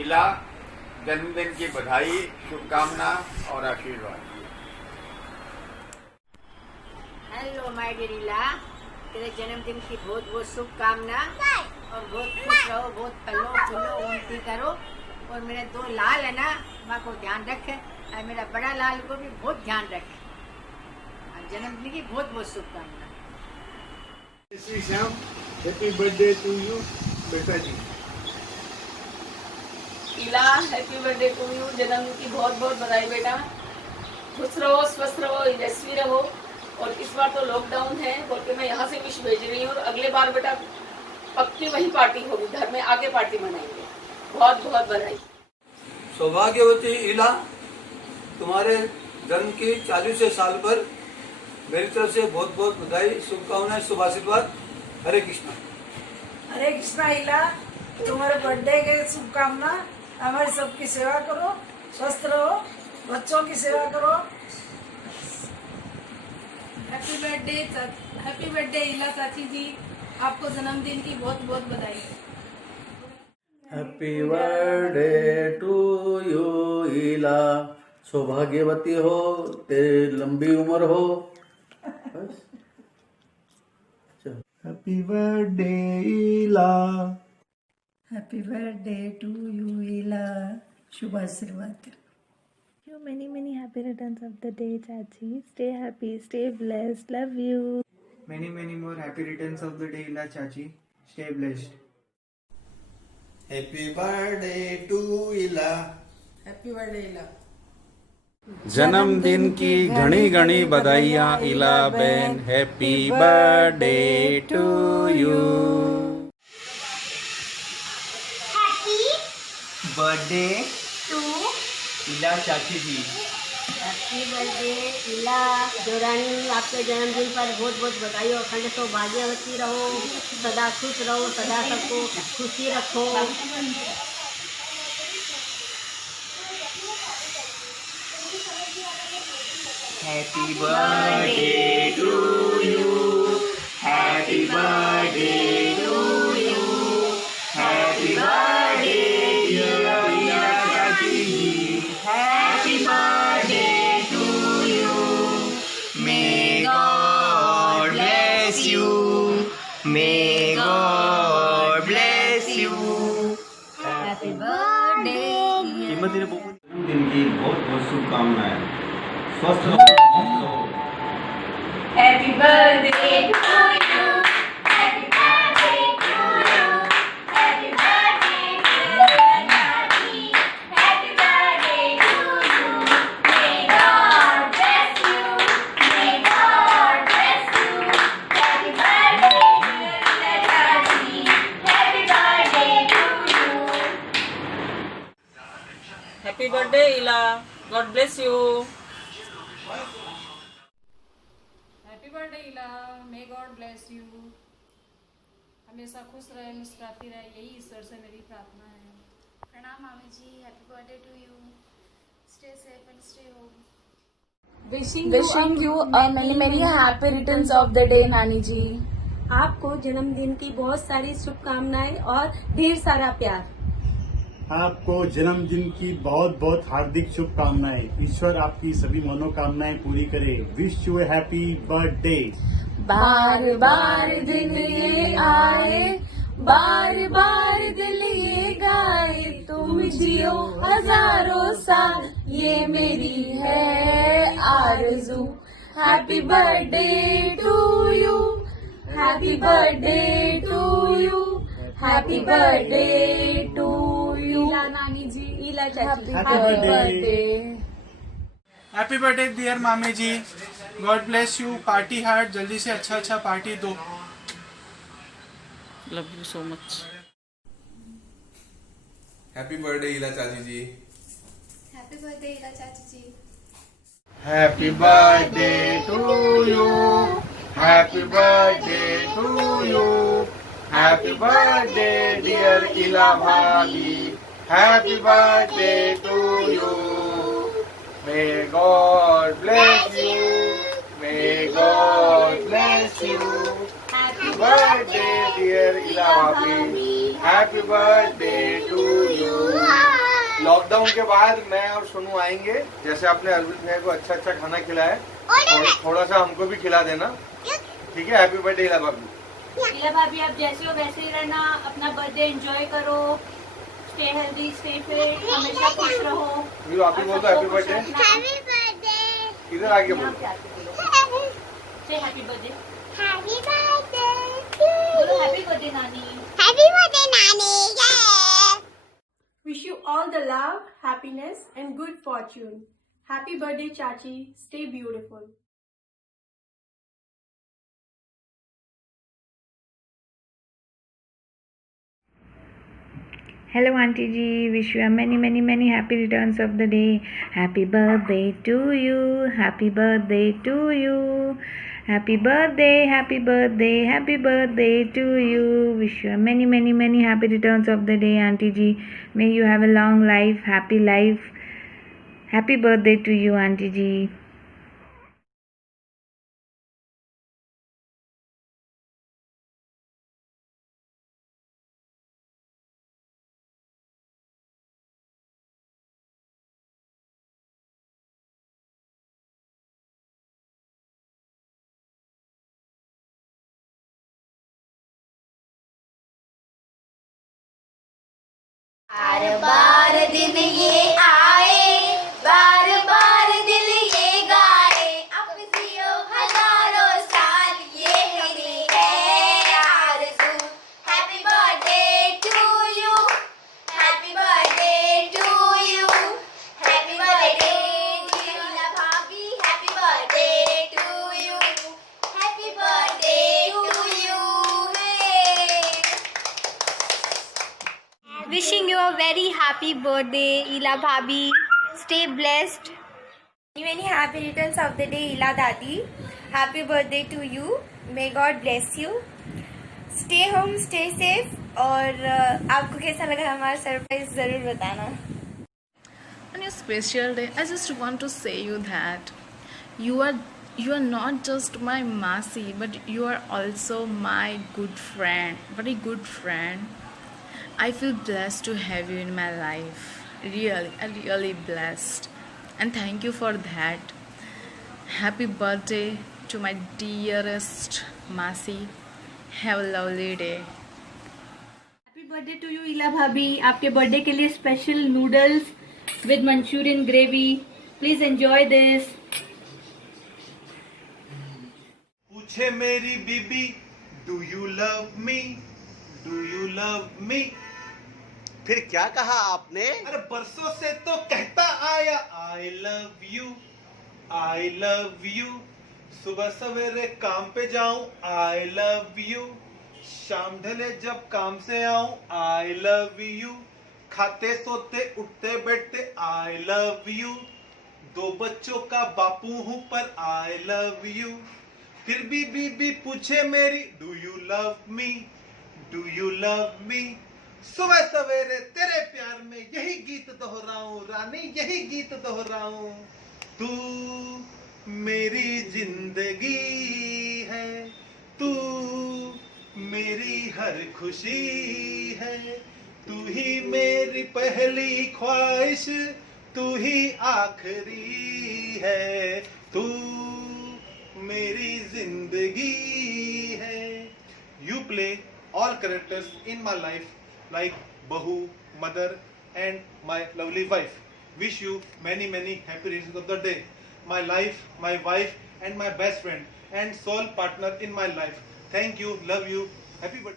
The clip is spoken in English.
इला जन्मदिन की बधाई, शुभकामना और आशीर्वाद। हेलो माय डियर इला, तेरे जन्मदिन की बहुत बहुत शुभकामना और बहुत खुश रहो, बहुत फलो फूलो उन्नति करो। और मेरे दो लाल है ना, माँ को ध्यान रखे और मेरा बड़ा लाल को भी बहुत ध्यान रखे। और जन्मदिन की बहुत बहुत शुभकामना। Shri Shyam, happy birthday to you बेटा जी। इला, हैप्पी बर्थडे टू यू। जन्मदिन की बहुत बहुत बधाई बेटा। खुश रहो, स्वस्थ रहो, यशस्वी रहो। और इस बार तो लॉकडाउन है बोल के मैं यहाँ से विश भेज रही हूँ। और अगले बार बेटा पक्की वही पार्टी होगी, घर में आके पार्टी मनाएंगे। बहुत बहुत बधाई। सौभाग्यवती इला, तुम्हारे जन्म के 40वें साल पर मेरी तरफ से बहुत बहुत बधाई, शुभकामनाएं, शुभ आशीर्वाद। हरे कृष्णा। हरे कृष्णा इला, तुम्हारे बर्थडे के शुभकामना। हमारी सबकी सेवा करो, स्वस्थ रहो, बच्चों की सेवा करो। हैप्पी बर्थडे इला चाची जी, आपको जन्मदिन की बहुत बहुत बधाई। हैप्पी बर्थडे टू यू इला, सौभाग्यवती हो, तेरी लंबी उम्र हो। बस। हैप्पी बर्थडे इला। हैप्पी बर्थडे टू यू इला, शुभ आशीर्वाद। You many happy returns of the day, Chachi. Stay happy, stay blessed. Love you. Many more happy returns of the day, Ila Chachi. Stay blessed. Happy birthday to Ila. Happy birthday Ila. जन्मदिन की घनी घनी बधाइयाँ इला बहन। Happy birthday to you. Birthday to Ila चाची जी। Happy birthday इला जोरानी, आपके जन्मदिन पर बहुत बहुत बधाई। और अखंड सौभाग्यवती रहो, सदा खुश रहो, सदा सबको खुशी रखो। Happy birthday to you. Happy birthday to you. Happy birthday dear Ila चाची जी। Happy birthday to you. May God bless you. May God bless you. Happy birthday. जन्मदिन की बहुत बहुत शुभकामनाएं। स्वस्थ रहो, मस्त रहो। Happy birthday to you. Happy birthday to you. Happy birthday dear चाची। Happy birthday to you. May God bless you. May God bless you. Happy birthday dear चाची। Happy birthday to you. Happy birthday Ila, God bless you. Happy birthday Ila, may God bless you. हमेशा खुश रहे, मुस्कुराती रहे, यही ईश्वर से मेरी प्रार्थना है। प्रणाम मामी जी, happy birthday to you. Stay safe and stay home. Wishing you many happy returns of the day, नानी जी। आपको जन्मदिन की बहुत सारी शुभकामनाएं और ढेर सारा प्यार। आपको जन्मदिन की बहुत बहुत हार्दिक शुभकामनाएं। ईश्वर आपकी सभी मनोकामनाएं पूरी करे। Wish you a happy birthday. बार बार दिन ये आए, बार बार दिल ये गाए, तुम जियो हजारों साल, ये मेरी है आरज़ू। Happy birthday to you. Happy birthday to you. Happy birthday to you. नानी जी, इला चाची, happy birthday. Happy birthday dear मामी जी। God bless you. Party hard, जल्दी से अच्छा पार्टी दो। Love you so much. Happy birthday Ila चाची जी। Happy birthday इला चाची जी। Happy birthday to you. Happy birthday to you. Happy birthday dear Ila भाभी। Happy birthday to you. May God bless you. May God bless you. Happy birthday dear Ila भाभी। Happy birthday to you. Lockdown के बाद मैं और सोनू आएंगे, जैसे आपने अर्पित भैया को अच्छा अच्छा खाना खिलाया है, थोड़ा सा हमको भी खिला देना, ठीक है? हैप्पी बर्थडे इला भाभी। इला भाभी आप जैसे हो वैसे ही रहना, अपना बर्थडे एंजॉय करो, स्टे हेल्दी, स्टे फिट, हमेशा खुश रहो। वीरू आप भी बोल दो हैप्पी बर्थडे। इधर आके बोलो। से हैप्पी बर्थडे। हैप्पी बर्थडे बोलो हैप्पी बर्थडे नानी। हैप्पी बर्थडे नानी। Wish you all the love, happiness and good fortune. Happy birthday Chachi. Stay beautiful. Hello Auntie Ji, wish you a many happy returns of the day. Happy birthday to you. Happy birthday to you. Happy birthday, happy birthday, happy birthday to you. Wish you a many happy returns of the day, Auntie Ji. May you have a long life, happy life. Happy birthday to you, Auntie Ji. बार बार दिन ये आए, बार बार दिल ये गाए, अब जियो हजारों साल, ये मेरी है आरज़ू। Happy birthday to you, happy birthday to you, happy birthday Leela भाभी, happy birthday to you, happy birthday to you. Wishing you a very happy birthday, Ila Bhabhi. Stay blessed. Many happy returns of the day, Ila Dadi. Happy birthday to you. May God bless you. Stay home, stay safe. और आपको कैसा लगा हमारा surprise ज़रूर बताना। On your special day, I just want to say you that you are not just my Masi, but you are also my good friend, very good friend. I feel blessed to have you in my life. Really blessed. And thank you for that. Happy birthday to my dearest Masi. Have a lovely day. Happy birthday to you, Ila Bhabhi. आपके birthday के लिए special noodles with Manchurian gravy. Please enjoy this. पूछे मेरी बीबी, Do you love me? Do you love me? फिर क्या कहा आपने? अरे बरसों से तो कहता आया I love you, I love you। सुबह सवेरे काम पे जाऊं I love you, शाम ढले जब काम से आऊं I love you, खाते सोते उठते बैठते I love you, 2 बच्चों का बापू हूं पर I love you। फिर भी बीबी पूछे मेरी Do you love me? Do you love me? सुबह सवेरे तेरे प्यार में यही गीत दोहराऊं रानी, यही गीत दोहराऊं। तू मेरी जिंदगी है, तू मेरी हर खुशी है, तू ही मेरी पहली ख्वाहिश, तू ही आखिरी है, तू मेरी जिंदगी है। You play all characters in my life, like Bahu, mother, and my lovely wife. Wish you many happy returns of the day. My life, my wife, and my best friend and sole partner in my life. Thank you, love you, happy birthday.